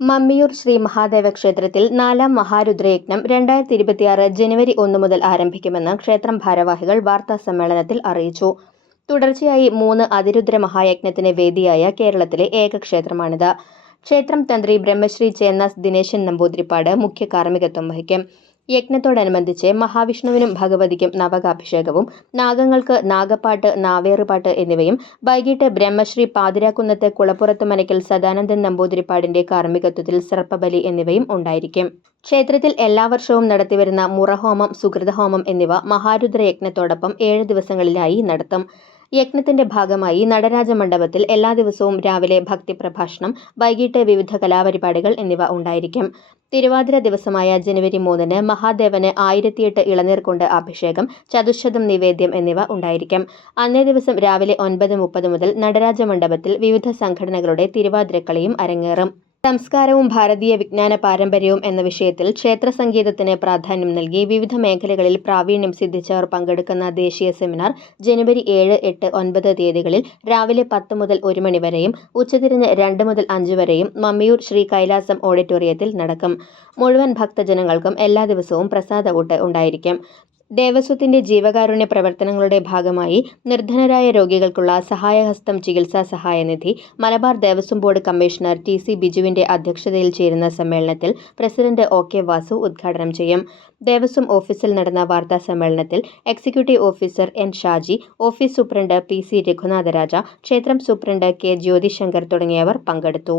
മമ്മിയൂർ ശ്രീ മഹാദേവ ക്ഷേത്രത്തിൽ 4ാം മഹാരുദ്രയജ്ഞം 2026 ജനുവരി 1 മുതൽ ആരംഭിക്കുമെന്ന് ക്ഷേത്രം ഭാരവാഹികൾ വാർത്താസമ്മേളനത്തിൽ അറിയിച്ചു. തുടർച്ചയായി 3 അതിരുദ്ര മഹായജ്ഞത്തിന് വേദിയായ കേരളത്തിലെ ഏക ക്ഷേത്രമാണിത്. ക്ഷേത്രം തന്ത്രി ബ്രഹ്മശ്രീ ചേന്നാസ് ദിനേശൻ നമ്പൂതിരിപ്പാട് മുഖ്യ കാർമ്മികത്വം വഹിക്കും. യജ്ഞത്തോടനുബന്ധിച്ച് മഹാവിഷ്ണുവിനും ഭഗവതിക്കും നവകാഭിഷേകവും നാഗങ്ങൾക്ക് നാഗപ്പാട്ട്, നാവേറുപാട്ട് എന്നിവയും വൈകിട്ട് ബ്രഹ്മശ്രീ പാതിരാക്കുന്നത്ത് കുളപ്പുറത്ത് മനയ്ക്കൽ സദാനന്ദൻ നമ്പൂതിരിപ്പാടിന്റെ കാർമ്മികത്വത്തിൽ സർപ്പബലി എന്നിവയും ഉണ്ടായിരിക്കും. ക്ഷേത്രത്തിൽ എല്ലാ വർഷവും നടത്തിവരുന്ന മുറഹോമം, സുകൃതഹോമം എന്നിവ മഹാരുദ്രയജ്ഞത്തോടൊപ്പം 7 ദിവസങ്ങളിലായി നടത്തും. യജ്ഞത്തിന്റെ ഭാഗമായി നടരാജ മണ്ഡപത്തിൽ എല്ലാ ദിവസവും രാവിലെ ഭക്തിപ്രഭാഷണം, വൈകിട്ട് വിവിധ കലാപരിപാടികൾ എന്നിവ ഉണ്ടായിരിക്കും. തിരുവാതിര ദിവസമായ ജനുവരി 3-ന് മഹാദേവന് 1008 ഇളനീർ കൊണ്ട് അഭിഷേകം, ചതുശ്ശതം നിവേദ്യം എന്നിവ ഉണ്ടായിരിക്കും. അന്നേ ദിവസം രാവിലെ 9:30 മുതൽ നടരാജ മണ്ഡപത്തിൽ വിവിധ സംഘടനകളുടെ തിരുവാതിരക്കളിയും അരങ്ങേറും. സംസ്കാരവും ഭാരതീയ വിജ്ഞാന പാരമ്പര്യവും എന്ന വിഷയത്തിൽ ക്ഷേത്ര സംഗീതത്തിന് പ്രാധാന്യം നൽകി വിവിധ മേഖലകളിൽ പ്രാവീണ്യം സിദ്ധിച്ചവർ പങ്കെടുക്കുന്ന ദേശീയ സെമിനാർ ജനുവരി 7, 8, 9 തീയതികളിൽ രാവിലെ 10 മുതൽ 1 മണി വരെയും ഉച്ചതിരിഞ്ഞ് 2 മുതൽ 5 വരെയും മമ്മിയൂർ ശ്രീ കൈലാസം ഓഡിറ്റോറിയത്തിൽ നടക്കും. മുഴുവൻ ഭക്തജനങ്ങൾക്കും എല്ലാ ദിവസവും പ്രസാദഊട്ട് ഉണ്ടായിരിക്കും. ദേവസ്വത്തിന്റെ ജീവകാരുണ്യ പ്രവർത്തനങ്ങളുടെ ഭാഗമായി നിർധനരായ രോഗികൾക്കുള്ള സഹായഹസ്തം ചികിത്സാ സഹായനിധി Malabar Devaswom board commissioner TC ബിജുവിന്റെ അധ്യക്ഷതയിൽ ചേരുന്ന സമ്മേളനത്തിൽ പ്രസിഡന്റ് OK വാസു ഉദ്ഘാടനം ചെയ്യും. ദേവസ്വം ഓഫീസിൽ നടന്ന വാർത്താ സമ്മേളനത്തിൽ executive officer N Shaji, office superintendent PC രഘുനാഥരാജ, ക്ഷേത്രം സൂപ്രണ്ട് K ജ്യോതിശങ്കർ തുടങ്ങിയവർ പങ്കെടുത്തു.